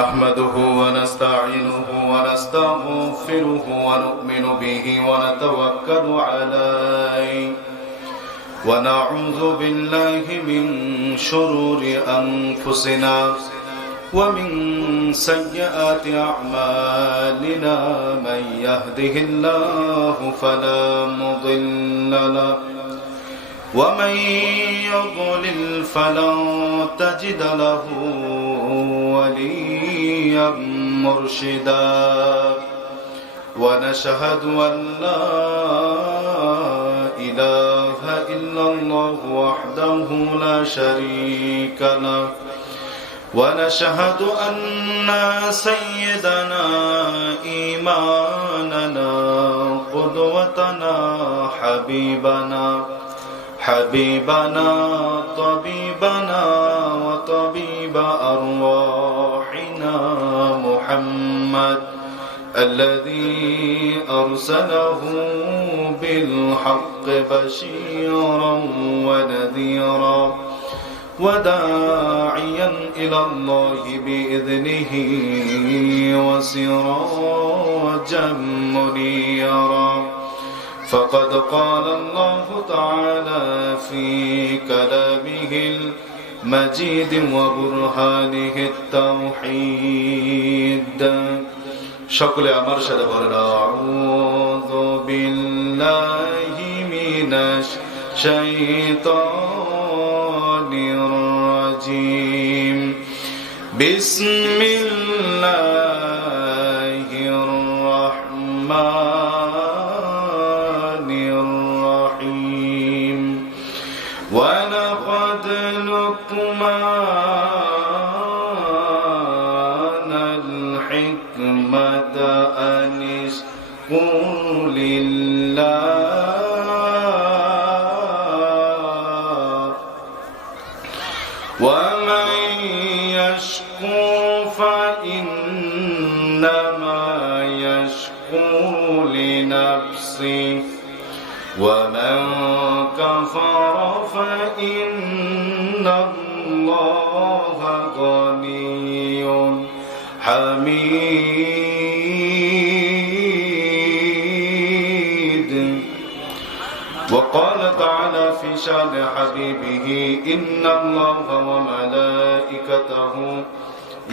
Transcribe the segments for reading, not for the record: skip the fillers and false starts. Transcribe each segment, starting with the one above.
نحمده ونستعينه ونستغفره ونؤمن به ونتوكل عليه ونعوذ بالله من شرور أنفسنا ومن سيئات أعمالنا من يهده الله فلا مضل له ومن يضلل فلن تجد له وليا مرشدا ونشهد أن لا إله إلا الله وحده لا شريك له ونشهد أن سيدنا إمامنا قدوتنا حبيبنا طبيبنا وطبيب أرواحنا محمد الذي أرسله بالحق بشيرا ونذيرا وداعيا إلى الله بإذنه وسراجا منيرا فقد قال الله تعالى في كلامه المجيد وبرهانه التوحيد সকলে আমার সাথে বলেন আউযু বিল্লাহি মিনাশ শাইতানির রাজিম বিসমিল্লাহির রাহমানির রহিম ওয়া লাকাদ লুকমানাল হিকমাতা আনিস কুলিল্লাহ ওয়া মান ইয়াশকুর ফাইন্নামা ইয়াশকুরু লিনাফসিহি ومن كفر فإن الله غني حميد وقال تعالى في شأن حبيبه إن الله وملائكته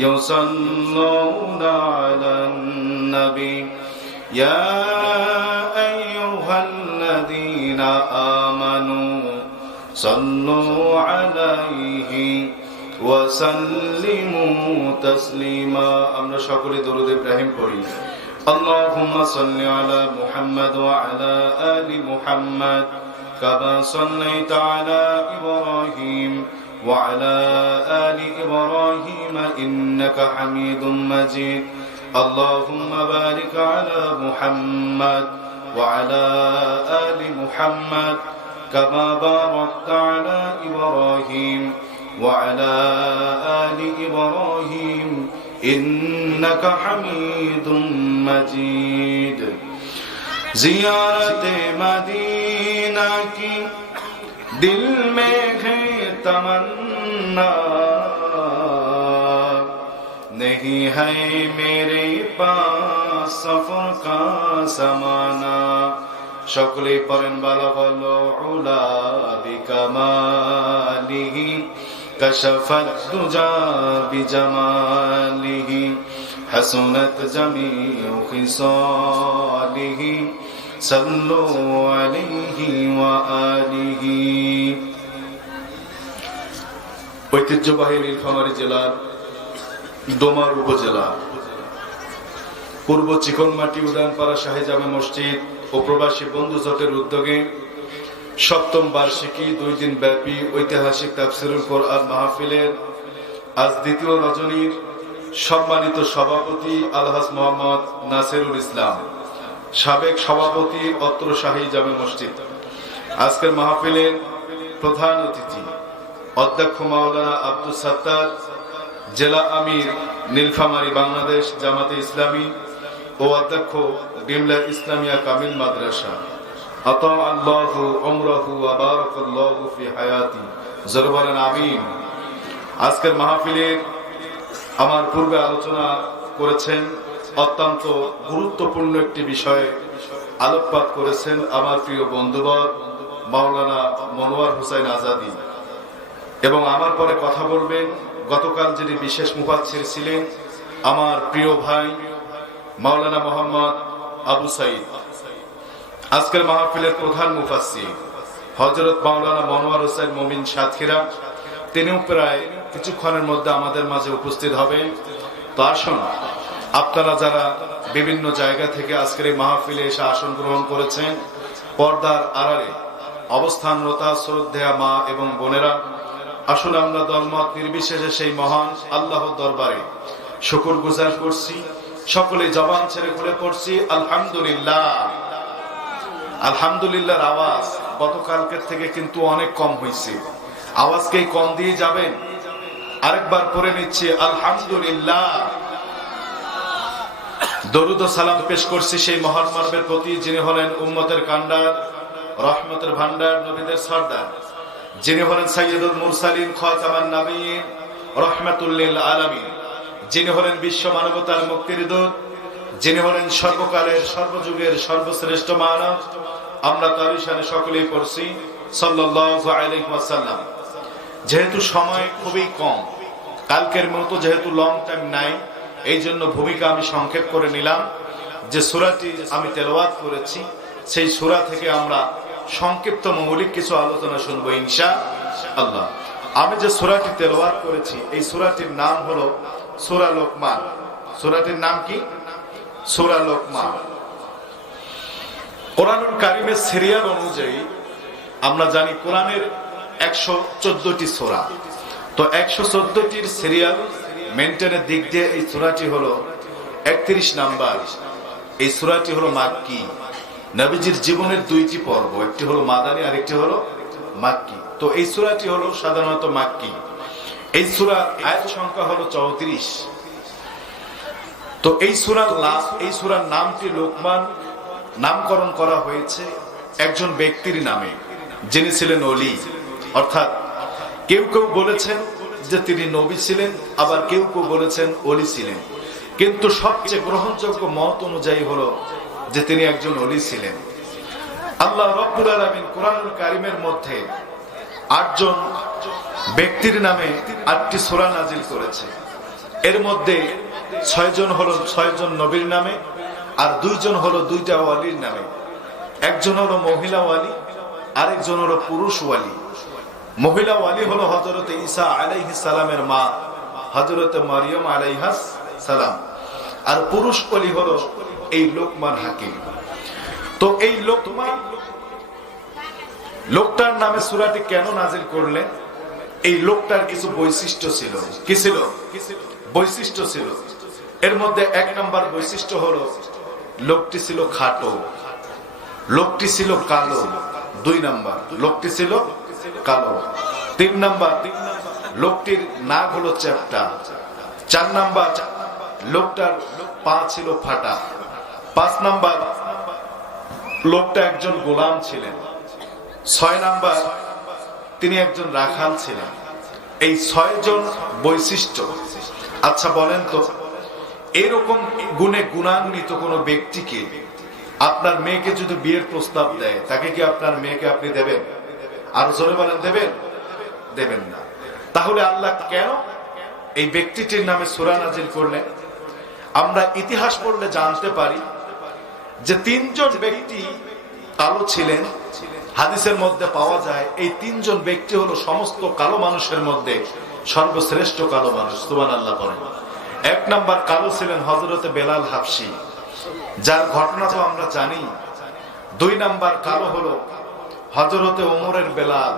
يصلون على النبي يا أيها الذين آمنوا صلوا عليه وسلموا تسليما আমরা সকলে দরুদ ইব্রাহিম পড়ি اللهم صل على محمد وعلى آل محمد كما صليت على إبراهيم وعلى آل إبراهيم إنك حميد مجيد اللهم بارك على محمد وعلى آل محمد كما باركت على إبراهيم وعلى آل إبراهيم إنك حميد مجيد زيارت مدینہ کی دل میں ہے تمنا نہیں ہے میرے پاس سفر کا زمانہ সকলে পড়েন বালাগাল উলা বিকামালিহি কাশাফাত দুজা বিজামালিহি হাসনাত জামিউ খিসালিহি সাল্লু আলাইহি ওয়া আলিহি। ঐতিহ্যবাহী নীলফামারী জেলার ডোমার উপজেলা পূর্ব চিকনমাটি উদানপাড়া শাহী জামে মসজিদ ও প্রবাসী বন্ধু জোটের উদ্যোগে সপ্তম বার্ষিকী 2 দিন ব্যাপী ঐতিহাসিক তাফসীরুল কোরআন মাহফিলের আজ দ্বিতীয় রজনীর সম্মানিত সভাপতি আলহাজ মোহাম্মদ নাসিরুল ইসলাম, সাবেক সভাপতি অত্র শাহী জামে মসজিদ, আজকের মাহফিলের প্রধান অতিথি অধ্যক্ষ মাওলানা আব্দুল সাত্তার, জেলা আমির নীলফামারী বাংলাদেশ জামাতে ইসলামী ও অধ্যক্ষ ডিমলা ইসলামিয়া কামিল মাদ্রাসা, আতা আল্লাহু উমরাহু ওয়া বারাকাল্লাহু ফি হায়াতি, জোরে বলেন আমিন। আজকের মাহফিলের আমার পূর্বে আলোচনা করেছেন, অত্যন্ত গুরুত্বপূর্ণ একটি বিষয়ে আলোকপাত করেছেন আমার প্রিয় বন্ধুবর মাওলানা মনোয়ার হোসেন আজাদী, এবং আমার পরে কথা বলবেন গতকাল যিনি বিশেষ মুফাসসির ছিলেন আমার প্রিয় ভাই মাওলানা মোহাম্মদ আবু সাইদ। আজকের মাহফিলের প্রধান মুফাসসির হযরত মাওলানা মনোয়ার হোসেন মুমিন সাতক্ষীরা, তিনিও প্রায় কিছুক্ষণের মধ্যে আমাদের মাঝে উপস্থিত হবেন। তো আসুন, আপনারা যারা বিভিন্ন জায়গা থেকে আজকের এই মাহফিলে এসে আসন গ্রহণ করেছেন, পর্দার আড়ালে অবস্থানরত শ্রদ্ধেয়া মা এবং বোনেরা, আসুন আমরা দলমত নির্বিশেষে সেই মহান আল্লাহর দরবারে শুকর গুজার করছি। সকলে জবান ছেড়ে খুলে পড়ছি আলহামদুলিল্লাহ। আলহামদুলিল্লাহর আওয়াজ গতকালকের থেকে কিন্তু অনেক কম হয়েছে। আওয়াজকে কম দিয়ে যাবেন, আরেকবার পড়ে নিচ্ছি আলহামদুলিল্লাহ। দরুদ ও সালাম পেশ করছি সেই মহান মানবের প্রতি, যিনি হলেন উম্মতের কান্ডার, রহমতের ভান্ডার, নবীদের সর্দার, যিনি হলেন সাইয়্যিদুল মুরসালিন, খাতামান নবিয়্যিন, রাহমাতুল লিল আলামিন, যিনি হলেন বিশ্ব মানবতার মুক্তির দূত, যিনি হলেন সর্বকালের সর্বযুগের সর্বশ্রেষ্ঠ মানব। আমরা তার শানে সকলেই পড়ছি সাল্লাল্লাহু আলাইহি ওয়াসাল্লাম। যেহেতু সময় খুবই কম, কালকের মতো যেহেতু লং টাইম নাই, এই জন্য ভূমিকা আমি সংক্ষেপ করে নিলাম। যে সূরাটি আমি তেলাওয়াত করেছি সেই সূরা থেকে আমরা সংক্ষিপ্ত মৌলিক কিছু আলোচনা শুনবো ইনশাআল্লাহ। আমি যে সূরাটি তেলাওয়াত করেছি এই সূরাটির নাম হলো সূরা লোকমান। সূরাটির নাম কি? সূরা লোকমান। কোরআনুল কারীমের সিরিয়াল অনুযায়ী আমরা জানি কোরআনের 114টি সূরা। তো 114টির সিরিয়াল মেইনটেনের দিক দিয়ে এই সূরাটি হলো 31 নাম্বার। এই সূরাটি হলো মাক্কি। নবীজির জীবনের দুইটি পর্ব, একটি হলো মাদানী আর একটি হলো মাক্কি। তো এই সূরাটি হলো সাধারণত মাক্কি। এই সূরার আয়াত সংখ্যা হলো 34। তো এই সূরার নামটি লোকমান নামকরণ করা হয়েছে একজন ব্যক্তির নামে, যিনি ছিলেন ওলি। অর্থাৎ কেউ কেউ বলেছেন যে তিনি নবী ছিলেন, আবার কেউ কেউ বলেছেন ওলি ছিলেন, কিন্তু সবচেয়ে গ্রহণযোগ্য মত অনুযায়ী হলো যে তিনি একজন ওলি ছিলেন। আল্লাহ রাব্বুল আলামিন কোরআনুল কারীমের মধ্যে 8 জন ব্যক্তির নামে 8টি সূরা নাজিল করেছে। এর মধ্যে 6 জন হলো 6 জন নবীর নামে, আর 2 জন হলো 2টা ওয়ালির নামে। একজন হলো মহিলা ওয়ালি, আরেকজন হলো পুরুষ ওয়ালি। মহিলা ওয়ালি হলো হযরত ঈসা আলাইহিস সালামের মা হযরত মারিয়াম আলাইহাস সালাম, আর পুরুষ ওয়ালি হলো এই লোকমান হাকিম। তো এই লোকমান লোকটার নামে সূরাটি কেন নাজিল করলেন? এই লোকটার কিছু বৈশিষ্ট্য ছিল। কি ছিল? বৈশিষ্ট্য ছিল। এর মধ্যে 1 নাম্বার বৈশিষ্ট্য হলো লোকটি ছিল খাটো, লোকটি ছিল কালো। 2 নাম্বার, লোকটি ছিল কালো। 3 নাম্বার, লোকটির নাক হলো চ্যাপ্টা। 4 নাম্বার, লোকটার পা ছিল ফাটা। 5 নাম্বার, লোকটা একজন গোলাম ছিলেন। 6 নাম্বার, তিনি একজন রাখাল ছিলেন। এই 6 জন বৈশিষ্ট্য। আচ্ছা বলেন তো, এরকম গুণে গুণান্বিত কোন ব্যক্তিকে আপনার মেয়েকে যদি বিয়ের প্রস্তাব দেয়, তাকে কি আপনার মেয়েকে আপনি দেবেন? আর জোরে বলেন, দেবেন? দেবেন না। তাহলে আল্লাহ কেন এই ব্যক্তিটির নামে সূরা নাজিল করলেন? আমরা ইতিহাস পড়লে জানতে পারি যে 3 জন ব্যক্তি কালো ছিলেন। হাদিসের মধ্যে পাওয়া যায় এই 3 জন ব্যক্তি হলো সমস্ত কালো মানুষের মধ্যে সর্বশ্রেষ্ঠ কালো মানুষ। সুবহানাল্লাহ পড়েন। 1 নাম্বার কালো ছিলেন হযরত বেলাল হাবশী, যার ঘটনা তো আমরা জানি। 2 নাম্বার কালো হলো হযরত ওমরের বেলাল,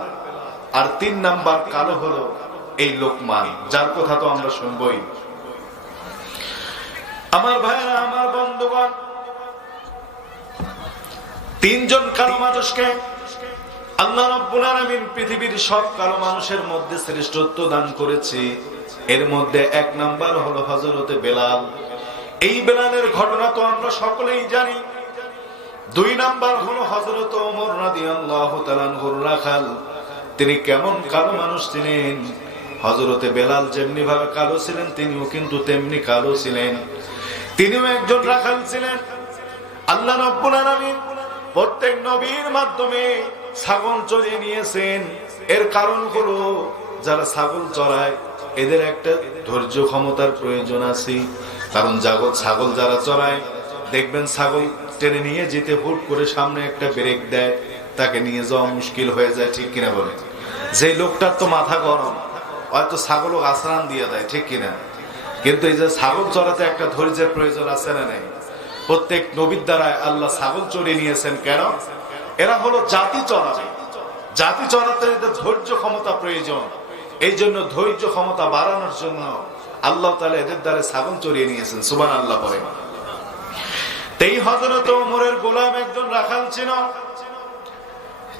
আর 3 নাম্বার কালো হলো এই লোকমান, যার কথা তো আমরা শুনবই। আমার ভাইরা, আমার বন্ধুগণ, 3 জন কালো মানুষকে আল্লাহ রাব্বুল আলামিন পৃথিবীর সব কালো মানুষের মধ্যে শ্রেষ্ঠত্ব দান করেছে। এর মধ্যে 1 নাম্বার হলো হযরত বেলাল। এই বেলালের ঘটনা তো আমরা সকলেই জানি। 2 নাম্বার হলো হযরত ওমর রাদিয়াল্লাহু তাআলা আনহুর রাখাল। তিনি কেমন কালো মানুষ ছিলেন হযরতে বেলাল যেমনি ভাবে কালো ছিলেন তিনিও কিন্তু তেমনি কালো ছিলেন, তিনিও একজন রাখাল ছিলেন। আল্লাহ রাব্বুল আলামিন প্রত্যেক নবীর মাধ্যমে ছাগল চড়িয়ে নিয়েছেন। এর কারণ হলো যারা ছাগল চড়ায় এদের একটা ধৈর্য ক্ষমতার প্রয়োজন আছে। কারণ ছাগল যারা চড়ায় দেখবেন ছাগল টেনে নিয়ে যেতে হুট করে সামনে একটা ব্রেক দেয়, তাকে নিয়ে যাওয়া মুশকিল হয়ে যায়, ঠিক কিনা বলে? যে লোকটার তো মাথা গরম হয়তো ছাগলও আশ্রান দিয়ে দেয়, ঠিক কিনা? কিন্তু এই যে ছাগল চড়াতে একটা ধৈর্যের প্রয়োজন আছে না নেই? প্রত্যেক নবীর দ্বারায় আল্লাহ ছাগল চড়িয়ে নিয়েছেন। কেন? এরা হলো জাতি চড়াবে, জাতি চড়াতে এদের ধৈর্য ক্ষমতা প্রয়োজন। এই জন্য ধৈর্য ক্ষমতা বাড়ানোর জন্য আল্লাহ তাআলা এদের দ্বারা ছাগল চড়িয়ে নিয়েছেন। সুবহানাল্লাহ পড়ে। এই হযরত ওমরের গোলাম একজন রাখাল ছিল,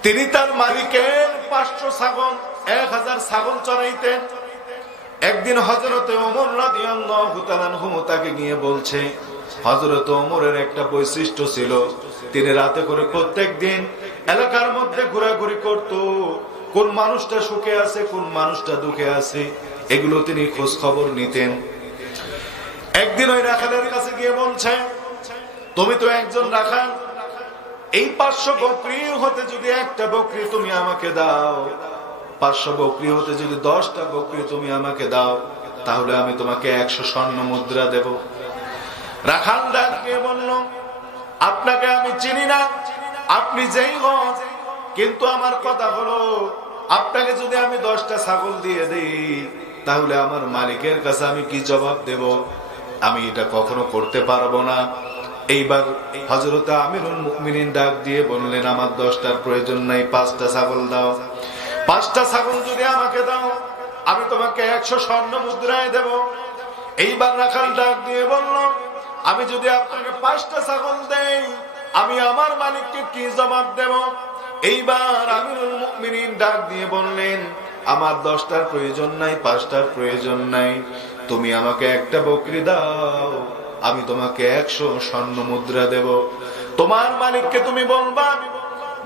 তিনি তার মালিকের 500 ছাগল 1000 ছাগল চড়াইতেন। একদিন হযরত ওমর রাদিয়াল্লাহু তাআলা আনহু তাকে গিয়ে বলছে, হযরত ওমরের একটা বৈশিষ্ট্য ছিল, তিনি রাতে করে প্রত্যেকদিন এলাকার মধ্যে ঘোরাঘুরি করত। কোন মানুষটা সুখে আছে, কোন মানুষটা দুঃখে আছে, এগুলো তিনি খোঁজ খবর নিতেন। একদিন ওই রাখালের কাছে গিয়ে বলছে, তুমি তো একজন রাখাল, এই 500 বকরি হতে যদি একটা বকরি তুমি আমাকে দাও, 500 বকরি হতে যদি 10টা বকরি তুমি আমাকে দাও, তাহলে আমি তোমাকে 100 স্বর্ণ মুদ্রা দেব। রাখাল ডাক দিয়ে বলল, আপনাকে আমি চিনি না, আপনি যেই হন, কিন্তু আমার কথা হলো আপনাকে যদি আমি 10টা ছাগল দিয়ে দিই তাহলে আমার মালিকের কাছে আমি কি জবাব দেব? আমি এটা কখনো করতে পারবো না। এইবার হযরত আমিরুল মুমিনিন ডাক দিয়ে বললেন, আমার 10টার প্রয়োজন নাই, 5টা ছাগল দাও। 5টা ছাগল যদি আমাকে দাও আমি তোমাকে 100 স্বর্ণ মুদ্রায় দেব। এইবার রাখাল ডাক দিয়ে বলল, আমি যদি আপনাকে 5টা ছাগল দেই আমি আমার মালিককে কি জবাব দেব? এইবার আমিরুল মুমিনিন ডাক দিয়ে বললেন, আমার 10টার প্রয়োজন নাই, 5টার প্রয়োজন নাই, তুমি আমাকে একটা বকরি দাও, আমি তোমাকে 100 স্বর্ণ মুদ্রা দেব। তোমার মালিককে তুমি বলবা,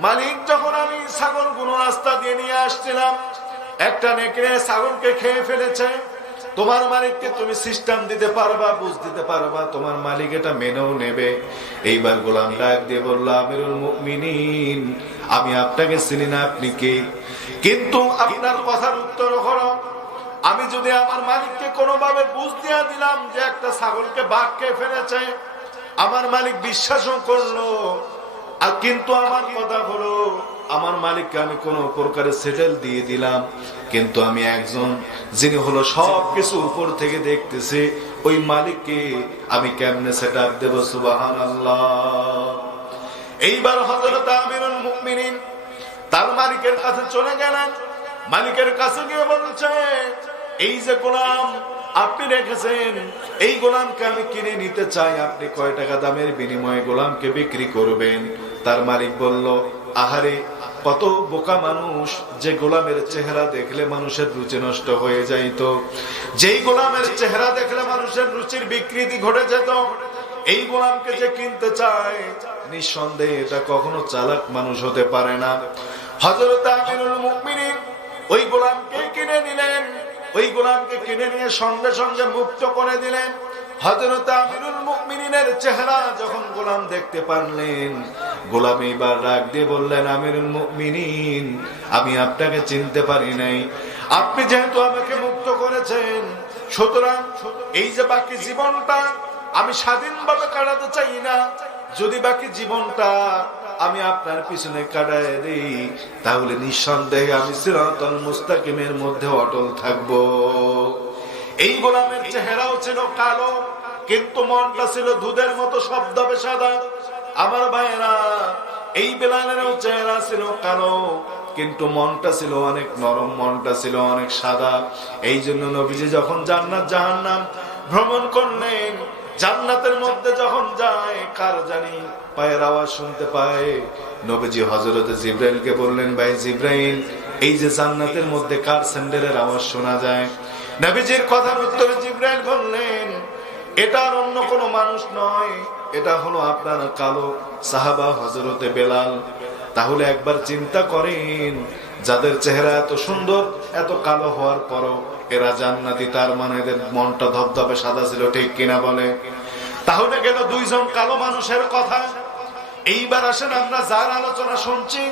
মালিক যখন আমি ছাগলগুলো রাস্তা দিয়ে নিয়ে আসছিলাম একটা নেকড়ে ছাগলকে খেয়ে ফেলেছে, তোমার মালিককে তুমি সিস্টেম দিতে পারবা, বুঝ দিতে পারবা, তোমার মালিক এটা মেনেও নেবে। এইবার গোলাম ডাক দিয়ে বলল, আমিরুল মুমিনিন, আমি আপনাকে চিনি না, আপনি কে? কিন্তু আপনার কথার উত্তর হলো, আমি যদি আমার মালিককে কোনোভাবে বুঝ দিয়া দিলাম যে একটা ছাগলকে বাঘ খেয়ে ফেলেছে, আমার মালিক বিশ্বাসও করলো, আর কিন্তু আমার কথা হলো আমার মালিককে আমি কোন প্রকারে সেটেল দিয়ে দিলাম, কিন্তু আমি একজন যিনি হলো সবকিছু উপর থেকে দেখতেছে, ওই মালিককে আমি কেমনে সেটআপ দেব? সুবহানাল্লাহ। এইবার হযরত আমিরুল মুমিনিন তার মালিকের কাছে চলে গেলেন। মালিকের কাছে গিয়ে বলছে, এই যে গোলাম আপনি রেখেছেন, এই গোলামকে আমি কিনে নিতে চাই, আপনি কয় টাকা দামের বিনিময়ে গোলামকে বিক্রি করবেন? তার মালিক বলল, আহারে কত বোকা মানুষ, যে গোলামের চেহারা দেখলে মানুষের রুচি নষ্ট হয়ে যাইত, যেই গোলামের চেহারা দেখলে মানুষের রুচির বিকৃতি ঘটে যেত, এই গোলামকে যে কিনতে চায় নিঃসন্দেহে এটা কখনো চালাক মানুষ হতে পারে না। হযরত আমিরুল মুমিনিন ওই গোলামকে কিনে নিলেন, ওই গোলামকে কিনে নিয়ে সঙ্গে সঙ্গে মুক্ত করে দিলেন। হযরত আমিরুল মুমিনিনের চেহারা যখন গোলাম দেখতে পারলেন, গোলাম এবার রাগ দিয়ে বললেন, আমিরুল মুমিনিন, আমি আপনাকে চিনতে পারি নাই, আপনি যেহেতু আমাকে মুক্ত করেছেন, সুতরাং এই যে বাকি জীবনটা আমি স্বাধীনভাবে কাটাতে চাই না, যদি বাকি জীবনটা আমি আপনার পিছনে কাটায় দেই তাহলে নিঃসন্দেহে আমি সিরাতাল মুস্তাকিমের মধ্যে অটল থাকব। এই গোলামের চেহারাও ছিল কালো, কিন্তু মনটা ছিল দুধের মতো শব্দবে সাদা। আমার ভাইয়েরা, এই বেলালেরও চেহারা ছিল কালো, কিন্তু মনটা ছিল অনেক নরম, মনটা ছিল অনেক সাদা। এই জন্য নবীজি যখন জান্নাত জাহান্নাম ভ্রমণ করলেন, জান্নাতের মধ্যে যখন যায় কার জানি পায়ের আওয়াজ শুনতে পায়, নবীজি হযরত জিবরাইলকে বললেন, ভাই জিবরাইল, এই যে জান্নাতের মধ্যে কার স্যান্ডেলের আওয়াজ শোনা যায়? নবীজির কথার উত্তরে জিবরাইল বললেন, এটা আর অন্য কোনো মানুষ নয়, এটা হলো আপনার কালো সাহাবা হযরতে বেলাল। তাহলে একবার চিন্তা করেন, যাদের চেহারা এত সুন্দর, এত কালো হওয়ার পরও এরা জান্নাতি, তার মানে এদের মনটা ধবধবে সাদা ছিল, ঠিক কিনা বলে? তাহলে গেল দুইজন কালো মানুষের কথা। এইবার আসেন আমরা যার আলোচনা শুনছি,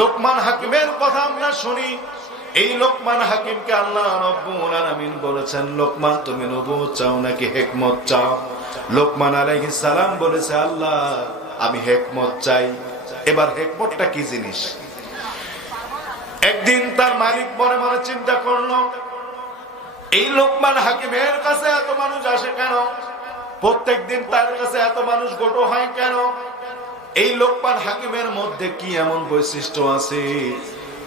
লোকমান হাকিমের কথা আমরা শুনি। এই লোকমান হাকিমকে আল্লাহ রাব্বুল আলামিন বলেছেন, লোকমান তুমি নবুয়ত চাও নাকি হিকমত চাও? লোকমান আলাইহিস সালাম বলেছে, আল্লাহ আমি হিকমত চাই। এবার হিকমতটা কি জিনিস? একদিন তার মালিক মনে মনে চিন্তা করলো, এই লোকমান হাকিমের কাছে এত মানুষ আসে কেন? প্রত্যেকদিন তার কাছে এত মানুষ গোটো হয় কেন? এই লোকমান হাকিমের মধ্যে কি এমন বৈশিষ্ট্য আছে?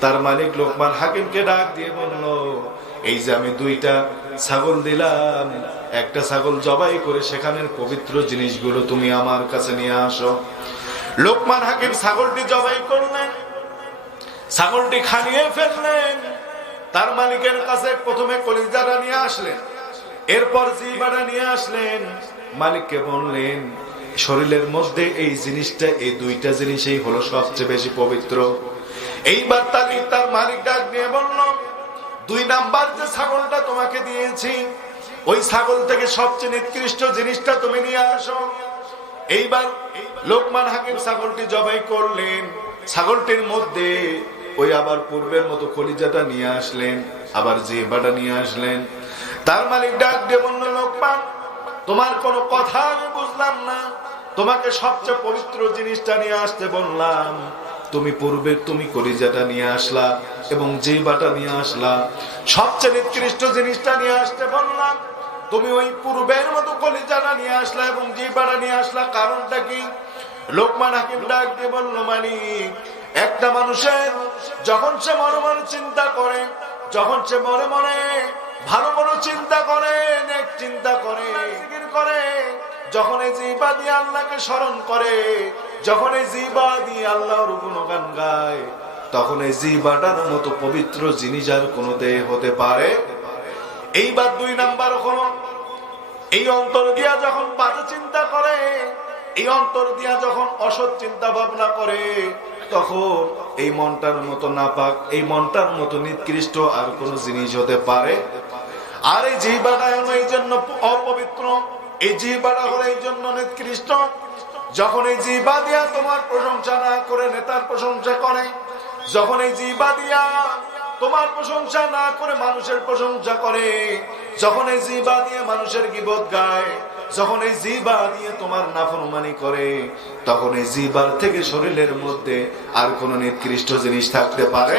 তার মালিক লোকমান হাকিমকে ডাক দিয়ে বলল, এই যে আমি দুইটা ছাগল দিলাম, একটা ছাগল জবাই করে সেখানের পবিত্র জিনিসগুলো তুমি আমার কাছে নিয়ে আসো। লোকমান হাকিম ছাগলটি জবাই করলেন, ছাগলটি খানিয়ে ফেললেন। তার মালিকের কাছে প্রথমে কলিজাটা নিয়ে আসলেন, এরপর জিহ্বাটা নিয়ে আসলেন। মালিককে বললেন, শরীরের মধ্যে এই জিনিসটা, এই দুইটা জিনিসই হলো সবচেয়ে বেশি পবিত্র। এইবার তার মালিক ডাক দিয়ে বলল, 2 নাম্বার যে ছাগলটা তোমাকে দিয়েছি, ওই ছাগল থেকে সবচেয়ে নিকৃষ্ট জিনিসটা তুমি নিয়ে আসো। এইবার লোকমান হাকিম ছাগলটি জবাই করলেন, ছাগলটির মধ্যে ওই আবার পূর্বের মতো কলিজাটা নিয়ে আসলেন, আবার জিহ্বাটা নিয়ে আসলেন। তার মালিক ডাক দিয়ে বলল, লোকমান তোমার কোনো কথা আমি বুঝলাম না, তোমাকে সবচেয়ে পবিত্র জিনিসটা নিয়ে আসতে বললাম, তুমি পূর্বে তুমি কলিজাটা নিয়ে আসলা এবং জিহ্বাটা নিয়ে আসলা, সবচেয়ে নিকৃষ্ট জিনিসটা নিয়ে আসতে বললাম, তুমি ওই পূর্বের মতো কলিজাটা নিয়ে আসলা এবং জিহ্বাটা নিয়ে আসলা, কারণটা কি? লোকমান হাকিম ডাক দিয়ে বলল, মালিক একটা মানুষের যখন সে মনে মনে চিন্তা করে, যখন সে মনে মনে ভালো ভালো চিন্তা করে, নেক চিন্তা করে, জিকির করে, যখন এই জিহ্বা দিয়ে আল্লাহকে স্মরণ করে, যখন এই জিহ্বা দিয়ে আল্লাহর গুণগান গায়, তখন এই জিহ্বাটার মতো পবিত্র জিনিস আর কোনো দেহ হতে পারে? এইবার 2 নাম্বার হলো, এই অন্তর দিয়া যখন বাজে চিন্তা করে, এই অন্তর দিয়া যখন অসৎ চিন্তা ভাবনা করে, তখন এই মনটার মতো নাপাক, এই মনটার মতো নিকৃষ্ট আর কোন জিনিস হতে পারে? আর এই জিহ্বাটা হলো এই জন্য অপবিত্র, এই জিহ্বাটা হলো এই জন্য নিকৃষ্ট, যখন এই জিহ্বা দিয়া তোমার প্রশংসা না করে নেতার প্রশংসা করে, যখন এই জিহ্বা দিয়া তোমার প্রশংসা না করে মানুষের প্রশংসা করে, যখন এই জিহ্বা দিয়ে মানুষের গীবত গায়, যখন এই জিহ্বা দিয়ে তোমার নাফরমানি করে, তখন এই জিহ্বার থেকে শরীরের মধ্যে আর কোন নিকৃষ্ট জিনিস থাকতে পারে?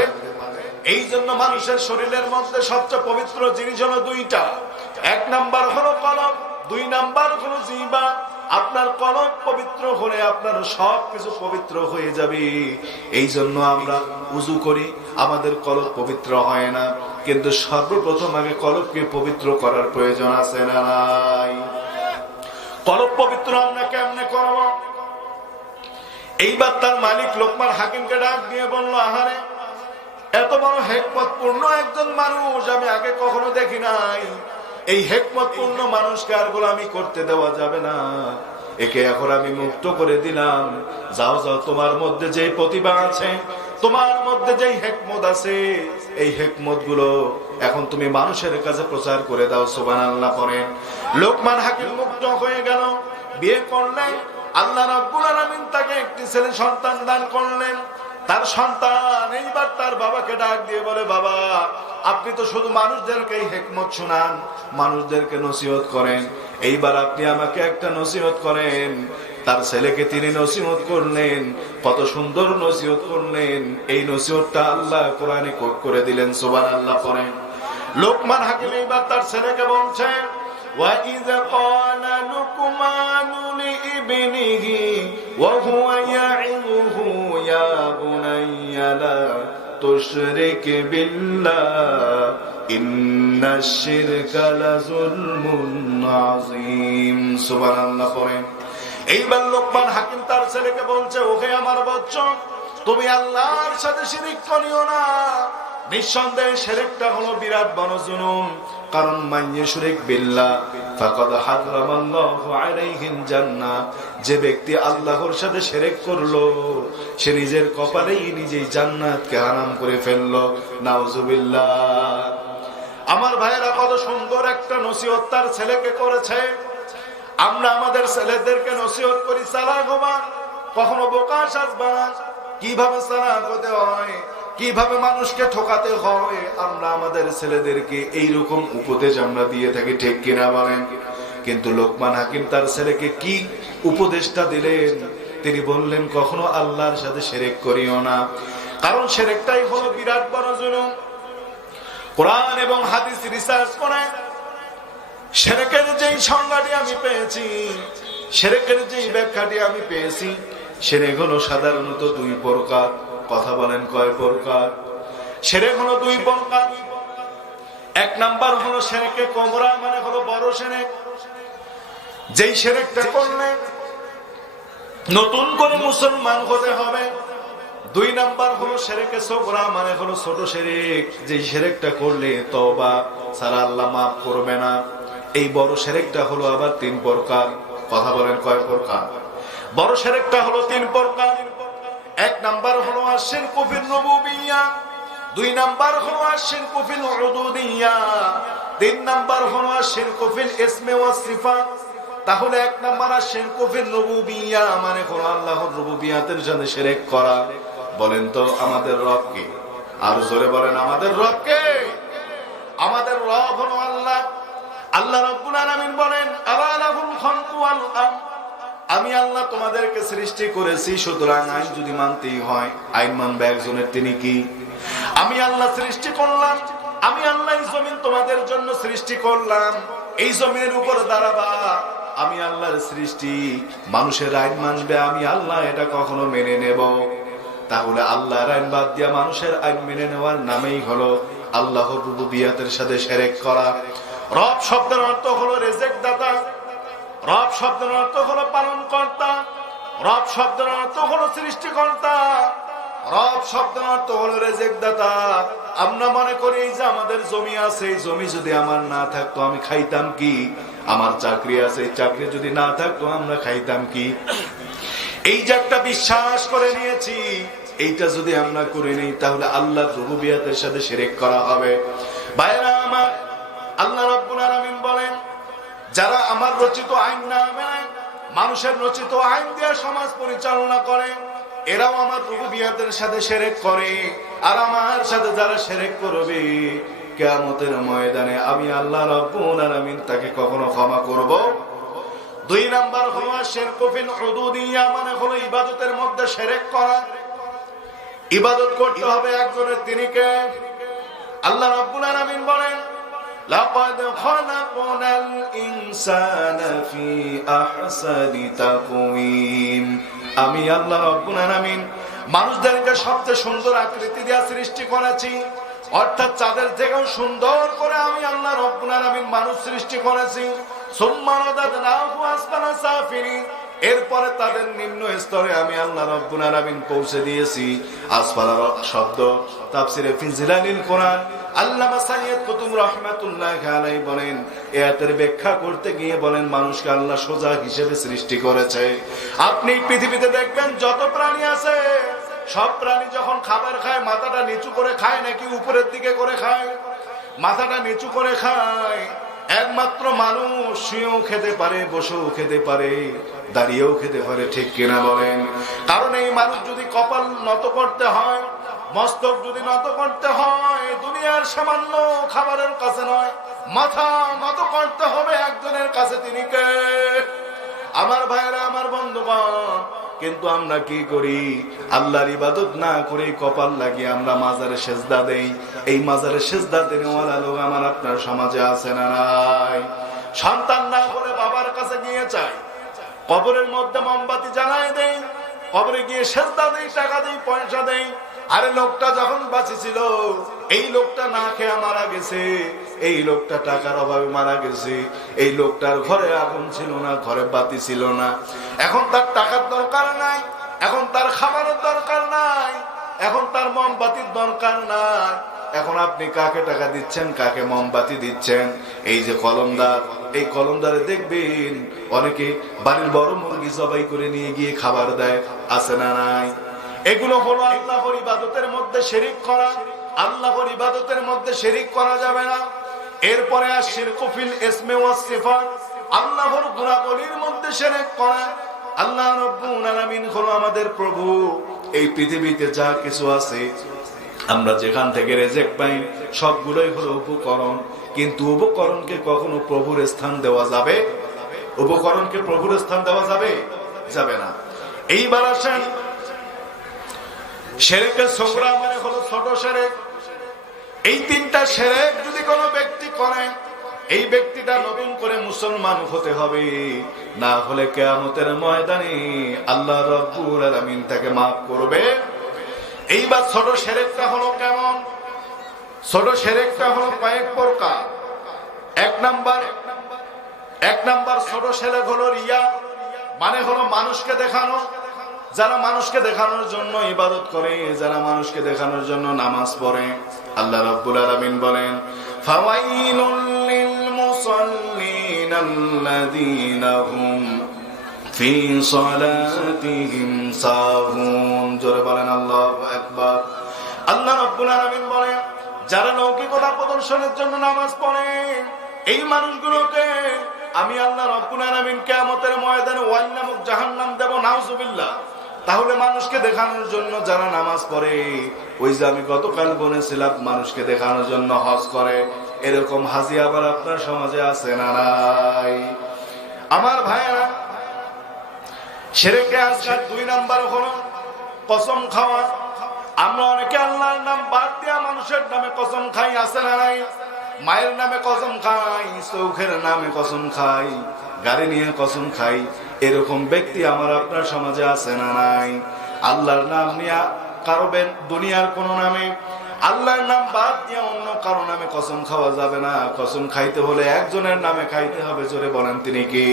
এই জন্য মানুষের শরীরের মধ্যে সবচেয়ে পবিত্র জিনিস হলো 2টা। 1 নাম্বার হলো কলব, 2 নাম্বার হলো জিহ্বা। আপনার কলব পবিত্র হলে আপনার সবকিছু পবিত্র হয়ে যাবে। এই জন্য আমরা উযু করি, আমাদের কলব পবিত্র হয় না, কিন্তু সর্বপ্রথম আগে কলবকে পবিত্র করার প্রয়োজন আছে না নাই? কলব পবিত্র আমরা কেমনে করব? এইবার তার মালিক লোকমান হাকিমকে ডাক দিয়ে বলল, আহারে এত বড় হিকমতপূর্ণ একজন মানুষ আমি আগে কখনো দেখি নাই। এই হিকমতপূর্ণ মানুষকে আর গোলামি করতে দেওয়া যাবে না, একে এখন আমি মুক্ত করে দিলাম। যাও যাও, তোমার মধ্যে যে প্রতিভা আছে, তোমার মধ্যে যে হিকমত আছে, এই হিকমত গুলো এখন তুমি মানুষের কাছে প্রচার করে দাও। সুবহানাল্লাহ পড়েন। লোকমান হাকিম মুক্ত হয়ে গেল, বিয়ে করলেন, আল্লাহ রাব্বুল আলামিন তাকে একটি ছেলে সন্তান দান করলেন। তার সন্তান এইবার তার বাবাকে ডাক দিয়ে বলে, বাবা আপনি তো শুধু মানুষদেরকে হিকমত শোনান, মানুষদেরকে নসিহত করেন, এইবার আপনি আমাকে একটা নসিহত করেন। তার ছেলেকে তিনি নসিহত করলেন, কত সুন্দর নসিহত করলেন। এই নসিহতটা আল্লাহ কোরআনে কোট করে দিলেন। সুবহানাল্লাহ পড়েন। লোকমান হাকিম এইবার তার ছেলেকে বলছেন, وَإِذْ قَالَ لُقْمَانُ لِابْنِهِ وَهُوَ يَعِظُهُ يَا بُنَيَّ لَا تُشْرِكْ بِاللَّهِ إِنَّ الشِّرْكَ لَظُلْمٌ عَظِيمٌ। সুবহানাল্লাহ পড়েন। এইবার লোকমান হাকিম তার ছেলেকে বলছে, ওহে আমার বৎস, তুমি আল্লাহর সাথে শিরক করিও না। নিঃসন্দেহে শিরকটা হলো বিরাট বড় জুলুম, কারণ মান ইউশরিক বিল্লাহ ফাকাদ হারামাল্লাহু আলাইহিল জান্নাহ। যে ব্যক্তি আল্লাহর সাথে শিরক করলো, সে নিজের কপালেই নিজেই জান্নাতকে হারাম করে ফেললো। নাউজুবিল্লাহ। আমার ভাইয়েরা কত সুন্দর একটা নসিহত তার ছেলেকে করেছে। আমরা আমাদের ছেলেদেরকে নসিহত করি, চালাক হবা, কখনো বোকা সাজবা না, কিভাবে চালাক হতে হয়, কিভাবে মানুষকে ঠকাতে হয়। আমরা আমাদের ছেলেদেরকে এইরকম উপদেশ আমরা দিয়ে থাকি, ঠিক কিনা বলেন? কিন্তু লোকমান হাকিম তার ছেলেকে কি উপদেশটা দিলেন? তিনি বললেন, কখনো আল্লাহর সাথে শিরক করিও না, কারণ শিরকটাই হলো বিরাট বড় জুলুম। কোরআন এবং হাদিস রিসার্চ করে শিরকের যেই সংজ্ঞাটি আমি পেয়েছি, শিরকের যেই ব্যাখ্যাটি আমি পেয়েছি, শিরক হলো সাধারণত দুই প্রকার। কথা বলেন, কয় প্রকার? শিরক হলো দুই প্রকার। এক নাম্বার হলো শিরকে কুবরা, মানে হলো বড় শিরক, যেই শিরকটা করলে নতুন করে মুসলমান হতে হবে। দুই নাম্বার হলো শিরকে সগরা, মানে হলো ছোট শিরক, যেই শিরকটা করলে তওবা ছাড়া আল্লাহ মাফ করবে না। এই বড় শিরকটা হলো আবার তিন প্রকার। কথা বলেন, কয় প্রকার? বড় শিরকটা হলো তিন প্রকার। এক নাম্বার হলো আশিরকু ফির রুবুবিয়্যাহ, দুই নাম্বার হলো আশিরকু ফিল উদুদিয়্যাহ, তিন নাম্বার হলো আশিরকু ফিল ইসমে ওয়াস সিফাত। তাহলে এক নাম্বার আশিরকু ফির রুবুবিয়্যাহ, মানে হলো আল্লাহর রুবুবিয়াতের সাথে শিরক করা। বলেন তো আমাদের রব কে? আর জোরে বলেন, আমাদের রব কে? আমাদের রব হলো আল্লাহ। আল্লাহ রাব্বুল আলামিন বলেন, আলা লাহুল খালকু ওয়াল আমর, আমি আল্লাহ তোমাদেরকে সৃষ্টি করেছি, সুতরাং আইন যদি মানতেই হয়, আইন মানবে একজনের, তিনি কি? আমি আল্লাহ সৃষ্টি করলাম, আমি আল্লাহ এই জমিন তোমাদের জন্য সৃষ্টি করলাম, এই জমিনের উপর দাঁড়াবা, আমি আল্লাহর সৃষ্টি, মানুষের আইন মানবে, আমি আল্লাহ এটা কখনো মেনে নেব? তাহলে আল্লাহর আইন বাদ দিয়া মানুষের আইন মেনে নেওয়ার নামেই হলো আল্লাহর রুবুবিয়াতের সাথে শিরক করা। রব শব্দের অর্থ হলো রিজিক দাতা, রব শব্দের অর্থ হলো পালন কর্তা, রব শব্দের অর্থ হলো সৃষ্টিকর্তা, রব শব্দের অর্থ হলো রিজিক দাতা। আমরা মনে করি যে আমাদের জমি আছে, এই জমি যদি আমার না থাকতো আমি খাইতাম কি? আমার চাকরি আছে, এই চাকরি যদি না থাকতো আমরা খাইতাম কি? এই যে একটা বিশ্বাস করে নিয়েছি, এইটা যদি আমরা করে নিই, তাহলে আল্লাহর রুবুবিয়াতের সাথে শিরক করা হবে। ভাইরা আমার, আল্লাহ রাব্বুল আলামিন বলেন, যারা আমার রচিত আইন না মেনে মানুষের রচিত আইন দিয়ে সমাজ পরিচালনা করে, এরাও আমার রুবুবিয়াতের সাথে শিরক করে। আর আমার সাথে যারা শিরক করবে, কিয়ামতের ময়দানে আমি আল্লাহ রাব্বুল আলামিন তাকে কখনো ক্ষমা করব? দুই নাম্বার হলো শিরকু ফিল উদুদিয়্যাহ, মানে হলো ইবাদতের মধ্যে শিরক করা। ইবাদত করতে হবে একজনের, তিনি কে? আল্লাহ রাব্বুল আলামিন বলেন, লাকাদ খালাকনাল ইনসানা ফি আহসানি তাকওয়িম, আমি আল্লাহ রাব্বুল আলামিন মানুষদেরকে সবচেয়ে সুন্দর আকৃতি দিয়ে সৃষ্টি করেছি। অর্থাৎ চাঁদের থেকেও সুন্দর করে আমি আল্লাহ রাব্বুল আলামিন মানুষ সৃষ্টি করেছি। সুম্মা রাদাদনাহু আসফালা সাফিলিন, এরপরে তাদের নিম্ন স্তরে আমি আল্লাহ রাব্বুল আলামিন পৌঁছে দিয়েছি। আসফালা শব্দ তাফসিরে ফিজিলালিল কোরআন আল্লামা সাইয়্যিদ কুতুব রাহমাতুল্লাহি আলাইহি বলেন, এর ব্যাখ্যা করতে গিয়ে বলেন, মানুষকে আল্লাহ সোজা হিসেবে সৃষ্টি করেছে। আপনি পৃথিবীতে দেখবেন যত প্রাণী আছে, সব প্রাণী যখন খাবার খায় মাথাটা নিচু করে খায় নাকি উপরের দিকে করে খায়? মাথাটা নিচু করে খায়। একমাত্র মানুষ শুয়েও খেতে পারে, বসেও খেতে পারে, দাঁড়িয়েও খেতে পারে, ঠিক কিনা বলেন? কারণ এই মানুষ যদি কপাল নত করতে হয়, মস্তক যদি নত করতে হয়, দুনিয়ার সামান্য খাবারের কাছে নয়, মাথা নত করতে হবে একজনের কাছে, তিনি কে? আমার ভাইরা, আমার বন্ধুগণ, কিন্তু আমরা কি করি? আল্লাহর ইবাদত না করে কপাল লাগিয়ে আমরা মাজারে সেজদা দেই। এই মাজারে সেজদা দেওয়ালা লোক আমার আপনার সমাজে আছে না নাই? সন্তান না হলে বাবার কাছে গিয়ে চাই, কবরের মধ্যে মোমবাতি জ্বালায় দেই, কবরে গিয়ে সেজদা দেই, টাকা দেই, পয়সা দেই। আরে লোকটা যখন বাঁচি ছিল, এই লোকটা না খেয়ে মারা গেছে, এই লোকটা টাকার অভাবে মারা গেছে, এই লোকটার ঘরে আগুন ছিল না, ঘরে বাতি ছিল না, এখন তার টাকার দরকার নাই, এখন তার খাবারের দরকার নাই, এখন তার মোমবাতির দরকার নাই। এখন আপনি কাকে টাকা দিচ্ছেন, কাকে মোমবাতি দিচ্ছেন? এই যে কলমদার, এই কলমদারে দেখবেন অনেকে বাড়ির বড় মুরগি জবাই করে নিয়ে গিয়ে খাবার দেয়, আছে না নাই? এগুলো হলো আল্লাহর ইবাদতের মধ্যে শিরক করা। আল্লাহর ইবাদতের মধ্যে শিরক করা যাবে না। এরপরে আশিরকু ফিল ইসমে ওয়াস সিফাত, আল্লাহর গুণাবলীর মধ্যে শিরক করা। আল্লাহ রাব্বুল আলামিন হলো আমাদের প্রভু। এই পৃথিবীতে যা কিছু আছে, আমরা যেখান থেকে রিজিক পাই, সবগুলোই হলো উপকরণ। কিন্তু উপকরণকে কখনো প্রভুর স্থান দেওয়া যাবে? উপকরণকে প্রভুর স্থান দেওয়া যাবে? যাবে না। এইবার আসেন শিরকের সগরা, মানে হলো ছোট শিরক। এই তিনটা শিরক যদি কোনো ব্যক্তি করে, এই ব্যক্তিটা নতুন করে মুসলমান হতে হবে, না হলে কিয়ামতের ময়দানে আল্লাহ রাব্বুল আলামিন তাকে maaf করবে। এইবার ছোট শিরকটা হলো কেমন? ছোট শিরকটা হলো কয়েক প্রকার। এক নাম্বার ছোট শিরক হলো রিয়া, মানে হলো মানুষকে দেখানো। যারা মানুষকে দেখানোর জন্য ইবাদত করে, যারা মানুষকে দেখানোর জন্য নামাজ পড়ে, আল্লাহ রাব্বুল আলামিন বলেন ফাওয়াইলুল লিল মুসাল্লিন আল্লাযীনা হুম ফি সালাতিহিম সাহুন। জোরে বলেন আল্লাহু আকবার। আল্লাহ রাব্বুল আলামিন বলেন যারা লৌকিকতা প্রদর্শনের জন্য নামাজ পড়ে, এই মানুষগুলোকে আমি আল্লাহ রাব্বুল আলামিন কিয়ামতের ময়দানে ওয়াল নামক জাহান্নাম দেব, নাউজুবিল্লাহ। তাহলে মানুষকে দেখানোর জন্য যারা নামাজ পড়ে, ওই যে আমি গতকাল বলেছিলাম মানুষকে দেখানোর জন্য হজ করে, এরকম হাজি আবার আপনার সমাজে আছে না নাই? আমার ভাইয়েরা, শিরকে আসগার 2 নাম্বার হলো কসম খাওয়া। আমরা অনেকে আল্লাহর নাম বাদ দিয়া মানুষের নামে কসম খাই, আছে না নাই? মায়ের নামে কসম খাই, চৌখের নামে কসম খাই, গাড়ি নিয়ে কসম খাই। এরকম ব্যক্তি আমার আপনার সমাজে আছে না নাই? আল্লাহর নাম নিয়ে কারবেন দুনিয়ার কোন নামে, আল্লাহর নাম বাদ দিয়ে অন্য কারো নামে কসম খাওয়া যাবে না। কসম খাইতে হলে একজনের নামে খাইতে হবে। জোরে বলেন তিনি কে?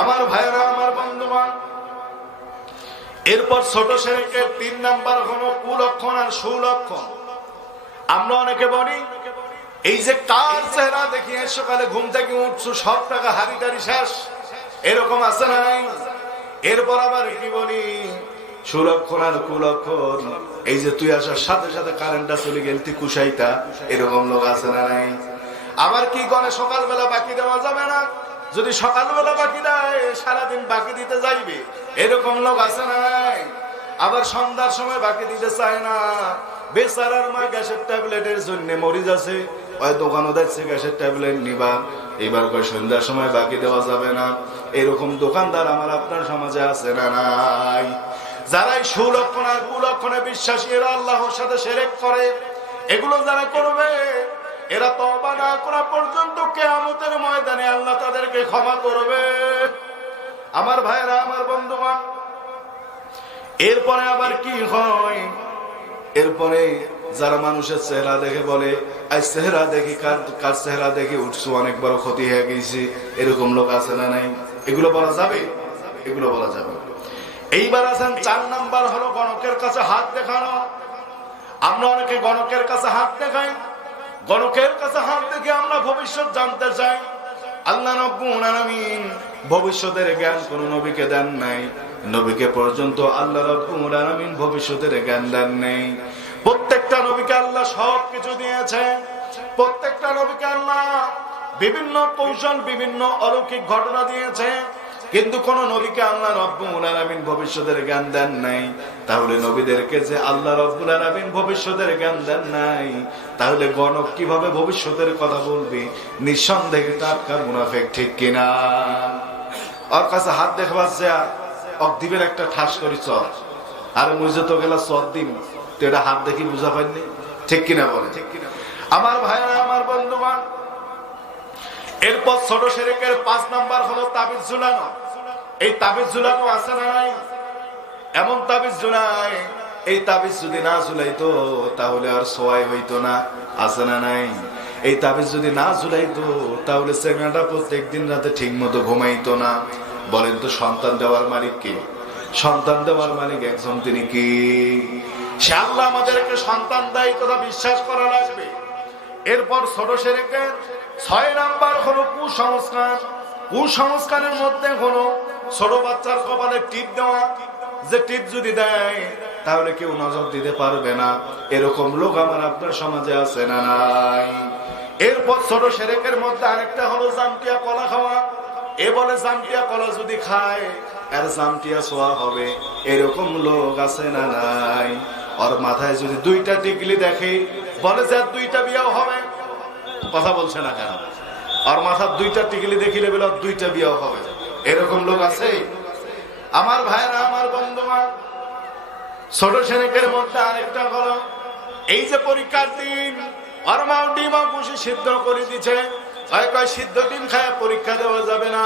আমার ভাইরা, আমার বন্ধুগণ, এরপর ছোট শিরকের 3 নাম্বার হলো কুলক্ষণ আর সুলক্ষণ। আমরা অনেকে বলি এই যে কার চেহারা দেখিয়ে সকালে ঘুম থেকে উঠছো, সব টাকা হারি টারি শেষ, এরকম আছে না নাই? এরপর আবার কি বলি সুলক্ষণ আর কুলক্ষণ, এই যে তুই আসার সাথে সাথে কারেন্টটা চলে গেল, তুই কুশাইতা, এরকম লোক আছে না নাই? আবার কি করে সকালবেলা বাকি দেওয়া যাবে না, যদি সকালবেলা বাকি দেয় সারাদিন বাকি দিতে যাইবে, এরকম লোক আছে না নাই? আবার সন্ধ্যার সময় বাকি দিতে চায় না, বেচারার মা গ্যাসের ট্যাবলেটের জন্য মরি যাচ্ছে, ওই দোকানও দেখছে গ্যাসের ট্যাবলেট নিবা, এবার কই সন্ধ্যার সময় বাকি দেওয়া যাবে না। এরকম দোকানদার আমার আপনার সমাজে আছে না নাই? যারাই সুলক্ষণ আর কুলক্ষণে বিশ্বাসী, এরা আল্লাহর সাথে শিরক করে। এগুলো যারা করবে, এরা তওবা না করা পর্যন্ত কিয়ামতের ময়দানে আল্লাহ তাদেরকে ক্ষমা করবে। আমার ভাইরা, আমার বন্ধুগণ, এরপরে আবার কি হয়? এরপরে যারা মানুষের চেহারা দেখে বলে আজ চেহারা দেখি, কার চেহারা দেখে উঠছো, অনেক বড় ক্ষতি হয়ে গেছে, এরকম লোক আছে না নাই? এগুলো বলা যাবে? এগুলো বলা যাবে। এইবার আছেন 4 নাম্বার হলো গণকের কাছে হাত দেখানো। আমরা অনেকে গণকের কাছে হাত দেখাই, গণকের কাছে হাত দেখে আমরা ভবিষ্যৎ জানতে চাই। আল্লাহ রাব্বুল আলামিন ভবিষ্যতের জ্ঞান কোন নবীকে দেন নাই। নবীকে পর্যন্ত আল্লাহ রাব্বুল আলামিন ভবিষ্যতের জ্ঞান দেন নাই। প্রত্যেকটা নবীকে আল্লাহ সবকিছু দিয়েছেন। প্রত্যেকটা নবীকে আল্লাহ বিভিন্ন কৌশল, বিভিন্ন অলৌকিক ঘটনা দিয়েছে, কিন্তু কোন নবীকে আল্লাহ রাব্বুল আলামিন ভবিষ্যতের জ্ঞান দেন নাই। তাহলে নবীদেরকে যে আল্লাহ রাব্বুল আলামিন ভবিষ্যতের জ্ঞান দেন নাই, তাহলে গণক কিভাবে ভবিষ্যতের কথা বলবি? নিঃসন্দেহে টাটকার মুনাফিক, ঠিক কিনা? ওর কাছে হাত দেখবার যা দিবের একটা ঠাস করি চর, আর মুজে তো গেলা চর দিন, তো এটা হাত দেখি বুঝা পাইনি, ঠিক কিনা বলে? আমার ভাইরা, আমার বন্ধুগণ, এরপর ছোট শিরকের 5 নাম্বার হলো তাবিজ ঝুলানো। এই তাবিজ ঝুলানো আছে না নাই? এমন তাবিজ ঝুলায়, এই তাবিজ যদি না ঝুলাইতো তাহলে আর সোয়াই হইতো না, আছে না নাই? এই তাবিজ যদি না ঝুলাইতো তাহলে ছেলেটা প্রত্যেকদিন রাতে ঠিক মতো ঘুমাইতো না। বলেন তো সন্তান দেওয়ার মালিক কে? সন্তান দেওয়ার মালিক একজন, তিনি কি? সে আল্লাহ আমাদেরকে সন্তান দেয়, কথা বিশ্বাস করা লাগবে। এরপর ছোট শিরকের 6 নাম্বার হলো কুসংস্কার। কুসংস্কারের মধ্যে হলো ছোট বাচ্চার কপালে টিপ দেওয়া, যে টিপ যদি দেয় তাহলে কেউ নজর দিতে পারবে না, এরকম লোক আমার আপনার সমাজে আছে না নাই? এরপর ছোট শিরকের মধ্যে আরেকটা হলো জামটিয়া কলা খাওয়া। এ বলে জামটিয়া কলা যদি খায় আর জামটিয়া ছোঁয়া হবে, এরকম লোক আছে না নাই? ওর মাথায় যদি 2টা টিকলি দেখে বলে যে 2টা বিয়াও হবে। কথা বলছে না কেন? ওর মাথার 2টা টিকলি দেখিলে বলে 2টা বিয়াও হবে, এরকম লোক আছে? আমার ভাইরা, আমার বন্ধুরা, ছোট শিরকের মধ্যে আরেকটা হলো এই যে পরীক্ষার দিন ওর মাও ডিম খুশি সিদ্ধ করে দিচ্ছে, কয় সিদ্ধ ডিম খায় পরীক্ষা দেওয়া যাবে না,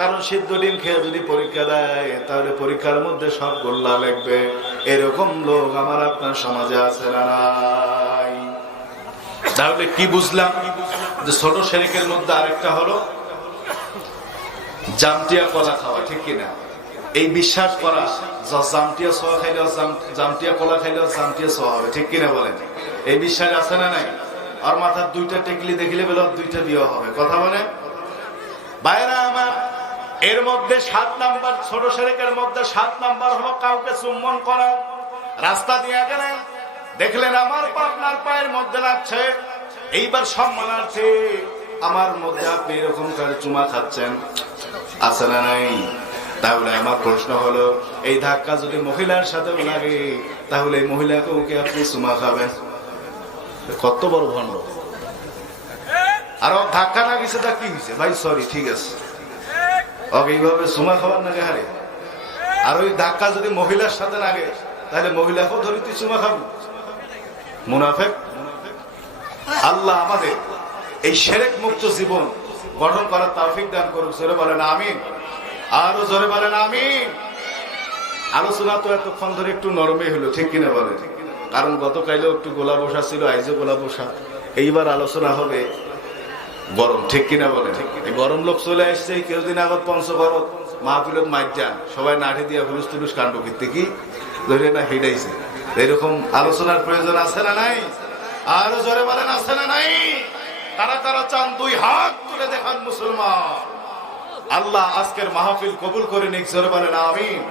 কারণ সিদ্ধ ডিম খেয়ে যদি পরীক্ষা দেয় তাহলে পরীক্ষার মধ্যে সব গোল্লা লাগবে। এরকম লোক আমার আপনার সমাজে আছে না নাই? তাহলে কি বুঝলাম? যে ছোট শিরকের মধ্যে আরেকটা হলো জামটিয়া কলা খাওয়া, ঠিক কিনা? এই বিশ্বাস করা জামটিয়া ছোঁয়া খাইলেও জামটিয়া কলা খাইলেও জামটিয়া ছোঁয়া হবে, ঠিক কিনা বলেন? এই বিশ্বাস আছে না নাই? আর মাথার 2টা টিকলি দেখিলে বলে 2টা বিয়ে হবে। কথা বলে বাইরা আমার, এর মধ্যে 7 নাম্বার, ছোট শিরকের মধ্যে 7 নাম্বার হলো কাউকে চুম্বন করা। রাস্তা দিয়ে গেলেন, দেখলেন আমার পা আপনার পায়ের মধ্যে লাগছে, এইবার সম্মানার্থে আমার মধ্যে আপনি এরকম করে চুমা খাচ্ছেন, আছে না নাই? তাহলে আমার প্রশ্ন হলো, এই ধাক্কা যদি মহিলার সাথে লাগে তাহলে এই মহিলাকেও কি আপনি চুমা খাবেন? কত বড় ভণ্ড! আর ধাক্কা না গেছে তা কি হয়েছে ভাই? সরি, ঠিক আছে, ওকে এইভাবে চুমা খাবার না হারে। আর ওই ধাক্কা যদি মহিলার সাথে লাগে তাহলে মহিলাকেও ধরি তুই চুমা খাবি? মুনাফেক! আল্লাহ আমাদের এই শিরক মুক্ত জীবন গঠন করার তৌফিক দান করুক। জোরে বলেন আমিন, আরো জোরে বলেন আমিন। আলোচনা তো এতক্ষণ ধরে একটু নরমই হলো, ঠিক কিনা বলেন? কারণ গতকালও একটু গোলা বসা ছিল, আইজও গোলা বসা। এইবার আলোচনা হবে গরম, ঠিক কিনা বলেন? এই গরম লোক চলে আসছে কিছুদিন আগত পঞ্চগড় মাহফিলত মাইজান সবাই নাঠে দিয়া হুলুস তুলুস কাণ্ড কীর্তি কি ধরে না হিডাইছে। এরকম আলোচনার প্রয়োজন আছে না নাই? আরো জোরে বলেন আছে না নাই? তারা তারা চান 2 হাত তুলে দেখান মুসলমান। আল্লাহ আজকের মাহফিল কবুল করে নিক। জোরে বলেন আমিন।